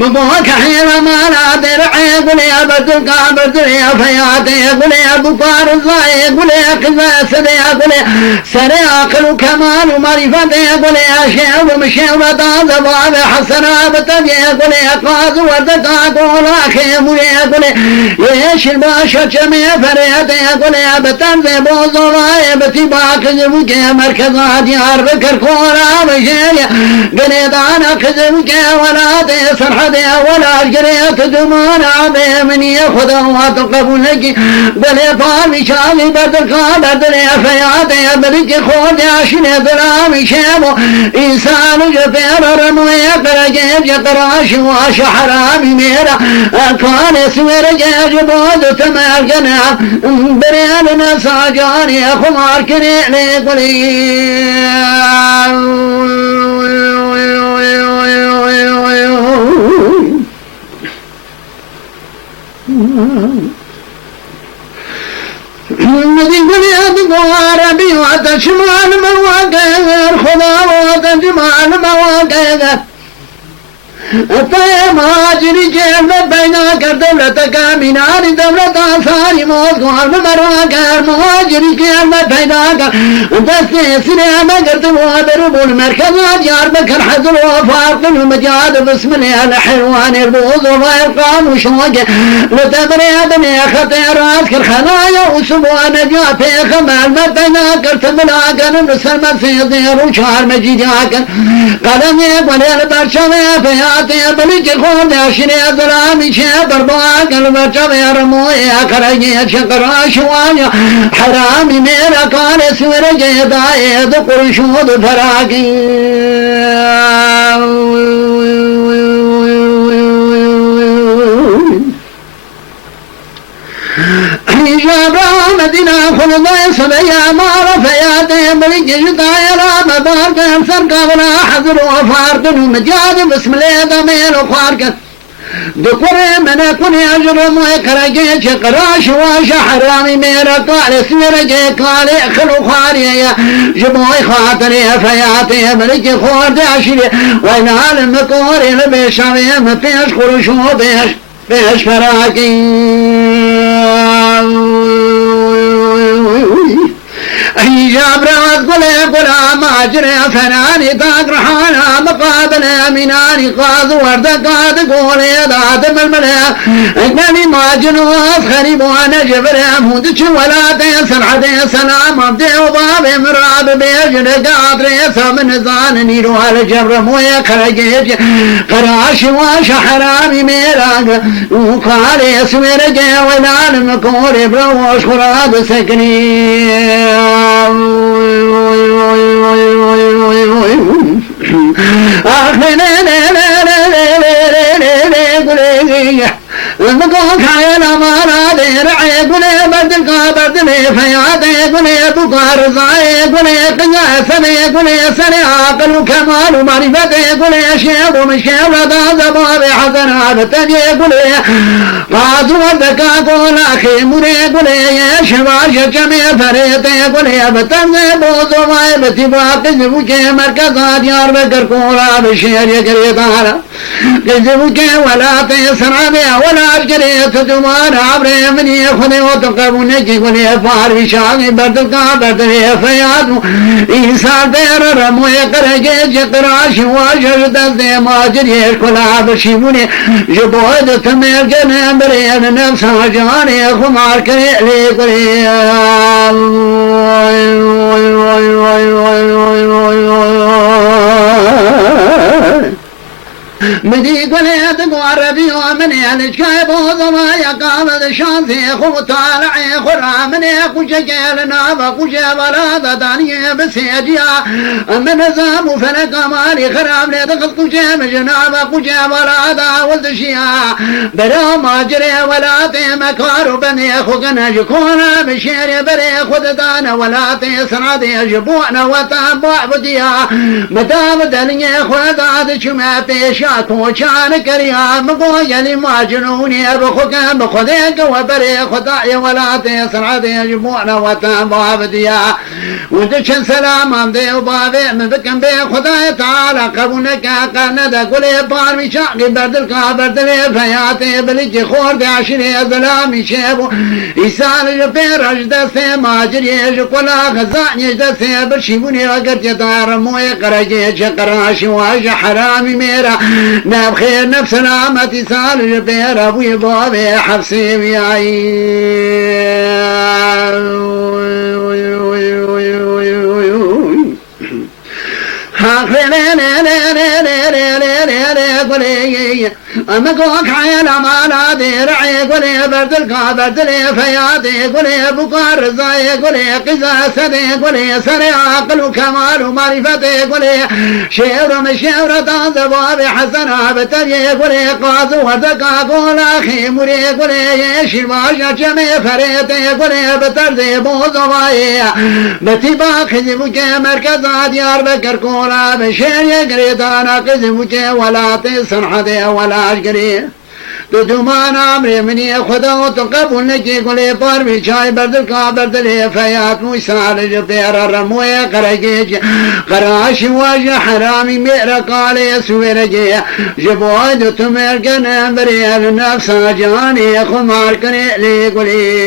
مبوك حين ما نادر عيقل يا بدك بدر يا فياتي يقول يا بكار الزاي يقول يا كذا سدي يقول سري عقل كمال ومعرفة يقول يا شيخ ومشي وطاز باب حسن بتبي يقول يا قاز وردك اقول اخيم يقول يش الباشا جميع فريات يقول يا بتنزي بوزولا بتباك زبك مركز ديار بكر كورا مشي قلت انا كذبك ولا تسرح ولا جريت دمان عبي من ياخذ وتقبل لك بل يطال شامي بدر بدر يا فياتي بلك خود يا شني درامي شامو انسان جفير رمو يقرا جيب يقراش واش حرامي ميرا كان سوير جيب بود تمام جناب بريان ناس جاني خمار كني لي نقول يا دوار بي وتشمال مواقع خدا وتجمال مواقع طيب هاجري جيب بينك دولتك منار دولة صاري موضوع المراكر مهاجري جيب بينك بس سلام قرد وادرب المركز جار بكر حزر وفارق المجاد بسم الله الحيوان البوظ ويرقام وشوق لتبريد من خطير راسك الخلايا وسبوع نجاتي خمال مبينك ارتبلاك نسلم سيضير وشار مجيداك قلم يقول البرشا فيها بلج خود عشري ظلامي شابر باق البرجب يرمو يا خرجي شكر شوايا حرامي ميرا كان سور جيداي ذكر شود فراقي حجاب مدينة خلص سبيا ما رفياتي بلج جداي رام بارك سرق ولا حذر وفارق المجاد بسم الله دمير وخارق دكوري من يكون يجرم ويكرجي شقراش واش حرامي ميرا قال سيرجي قال خلو خاري جبوي خاطري فياتي بلج خورد عشري وين عالم كوري لبيشاري مفيش خرشو بيش فراقي حجاب رات قلا ماجري فناني تقرحانا مقابل مناني قاض وردك قاد قولي ذات ململا انني ماجن واسخري وانا جبر مودش ولا تيسر حدي سلام عبدي وبابي مراب بيجن قادري سمن زانني روح الجبر مويا خرجيج قراش واش حرامي ميراق وقالي سوير جي ولان مكوري بروش خراد سكني المقوم حيانا مانا ديرعي قولي بدك بدني فياتي قولي بقار زعي قولي قياسني قولي سني عقل وكمال ومعرفتي قولي شيب ومشيب لدى زبابي حسنا بتجي قولي قاد ودك قول أخي مري قولي يا شباش جميع فريتي قولي بتنزي بوزو ماي بتباق زبوكي مركزات يار بكر كورا بشير يقري طارا زبوكي ولا تيسر عبيا ولا جريت دمان عبري من يخذ وتقربونك قولي فار شاقي بردكا بردري فيادو إنسان دير رمو يقرجي جقراش واجر دزي ماجري كلا بشيبوني جبود تمير جنة بريان نفس جاني خمار كري لي قولي مدي قولي تقوار بيو من يلجكي بوضما يقام شانتي خو طالعي خرا من يقوش جيلنا بقوش بلاد داني بسيجيا من زامو فلك مالي خراب لدخل قوش مجنا بقوش بلاد والدشيا برا ما جري ولا تمكار بني خوكنا جكونا بشير بري خود دانا ولا تسرادي جبونا وتابع بديا مدام دنيا خود عاد شما بيشات وشان كريا مقويا لما جنوني بخوكا بخذيك وبري خداي ولا تسرادي جبونا وتابع بديا ودشن سلام امدي وبابي من بكم بي خداي تعالى قبونك قاند قولي بارمي شاقي بردلك بردلي فياتي بلجي خور بعشري ظلامي شيبو إسان جفير أجد سيما جريج قولا غزاني جد سيب شيبوني وقت يطار موي قرجي شقراش واج حرامي ميرا ناب خير نفس سلامة إسان جفير أبوي بابي حفصي بيعي أما قوك عيال أمانا ديرعي قولي بردلك بردلي فياتي قولي بقار رزاي قولي قزا سدي قولي سري عقل وكمال ومعرفتي قولي شير مشير تنزبوا بحسنا بتري قولي قاز وردكا قول أخي مري قولي يشير باشا جمي فريتي قولي بترزي بوزواي بتباق خزبك مركزا ديار بكر قولا بشير يقريتانا قزبك ولا تسنحدي ولا أشكري تدومان عمري مني خدا وتقبل نجي قولي بارمي شاي بردلكا بردلي فيات موسال جبير الرموي قرقيج قراش واجه حرامي مئر قالي سويرجي جبواد تمر قنام بريال نفس جاني خمار كني لي قولي